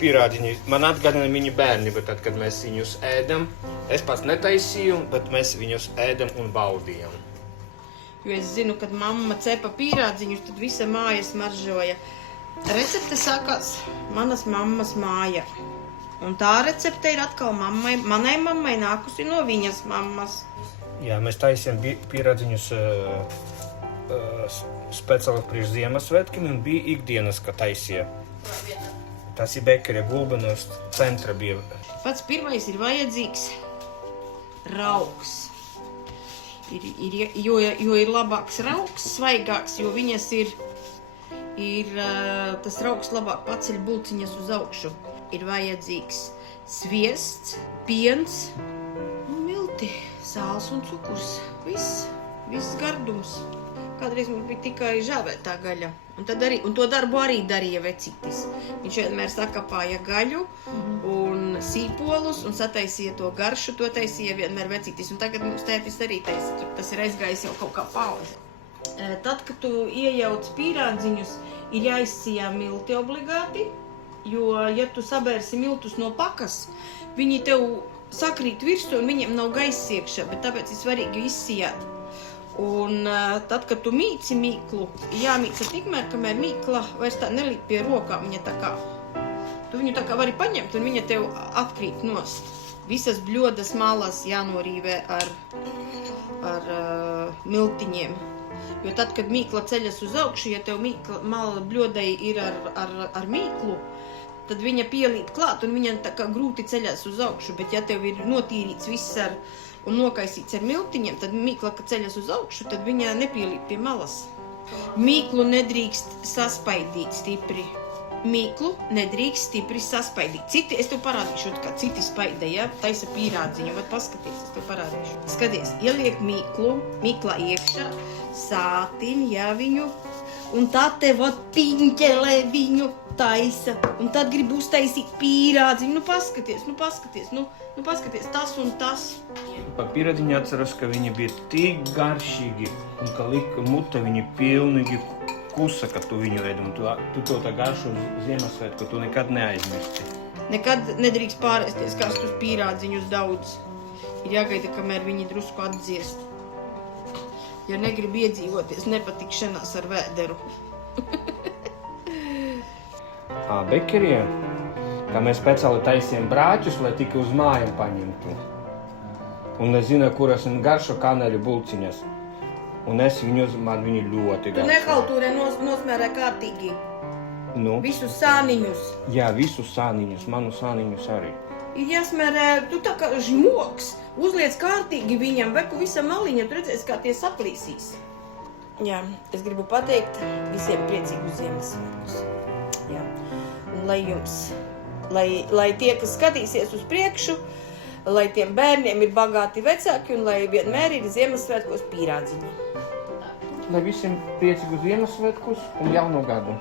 Pierādziņi man atgādina viņa bērnību, tad, kad mēs viņus ēdam. Es pats netaisīju, bet mēs viņus ēdam un baudījām. Jo es zinu, kad mamma cepa pierādziņus, tad visa māja smaržoja. Recepte sākās manas mammas māja. Un tā recepte ir atkal manai mammai nākusi no viņas mammas. Jā, mēs taisījām pierādziņus speciāli priekš Ziemassvētkiem un bija ikdienas, ka taisīja. Tas ir Bekerie Gulbenos centra bija. Pats pirmais ir vajadzīgs raugs. Jo ir labāks raugs, svaigāks, jo viņas ir tas raugs labāk paceļ bulciņas uz augšu. Ir vajadzīgs sviests, piens, milti, sāls un cukurs. Viss gardums. Kādreiz mums bija tikai žāvētā gaļa. Un to darbu arī darīja vecītis. Viņš vienmēr sakapāja gaļu un sīpolus un sataisīja to garšu. To taisīja vienmēr vecītis. Un tagad mums tētis arī taisa. Tas ir aizgājis jau kaut kā paudze. Tad, kad tu iejauc pierādziņus, ir jāizsijā milti obligāti. Jo, ja tu sabērsi miltus no pakas, viņi tev sakrīt virsū un viņiem nav gaiss iekšā. Bet tāpēc ir svarīgi izsijāt. Un tad, kad tu mīci mīklu, jāmīca tikmēr, kamēr mīkla vairs tā nelīp pie rokām. Viņa tā kā, tu viņu tā kā vari paņemt un viņa tev atkrīt nost. Visas bļodas malas jānorīvē ar miltiņiem. Jo tad, kad mīkla ceļas uz augšu, ja tev mala bļodai ir ar mīklu, tad viņa pielīt klāt un viņa tā kā grūti ceļas uz augšu. Bet ja tev ir notīrīts viss un nokaisīts ar miltiņiem, tad mīkla, kad ceļas uz augšu, tad viņa nepielīp pie malas. Mīklu nedrīkst saspaidīt stipri. Mīklu nedrīkst stipri saspaidīt. Es tev parādīšu, kā citi spaida, ja? Taisa pierādziņu, vai paskaties, es tev parādīšu. Skaties, ieliek mīkla iekšā, sātiņ, ja viņu, un tad tev piņķelē viņu taisa, un tad grib uztaisīt pierādziņu. Nu paskaties, tas un tas. Par pierādziņu atceros, ka viņi bija tik garšīgi, un ka lika muta viņi pilnīgi kusa, kad tu viņu ēdi, un tu to tā garšu uz Ziemassvētku, tu nekad neaizmirsti. Nekad nedrīkst pārēsties karstus pierādziņus daudz. Ir jāgaida, kamēr viņi drusku atdziest. Ja negrib iedzīvoties nepatikšanās ar vēderu. Bekerie, kā mēs speciāli taisījām brāķus, lai tikai uz mājām paņemtu. Un es zinu, kuras ir garšo kaneļu bulciņas. Un man viņi ļoti garšo. Tu nehaltūrē nosmērē kārtīgi. Nu? Visus sāniņus. Jā, visus sāniņus, manu sāniņus arī. Ir jāsmērē, tu tā kā žmoks, uzliec kārtīgi viņam, veku visam maliņam, tu redzēsi, kā tie saplīsīs. Jā, es gribu pateikt visiem priecīgus Ziemassvētkus. Jā. Un lai tie, kas skatīsies uz priekšu, lai tiem bērniem ir bagāti vecāki un lai vienmēr ir Ziemassvētkos pierādziņi. Lai visiem priecīgus Ziemassvētkus un jauno gadu!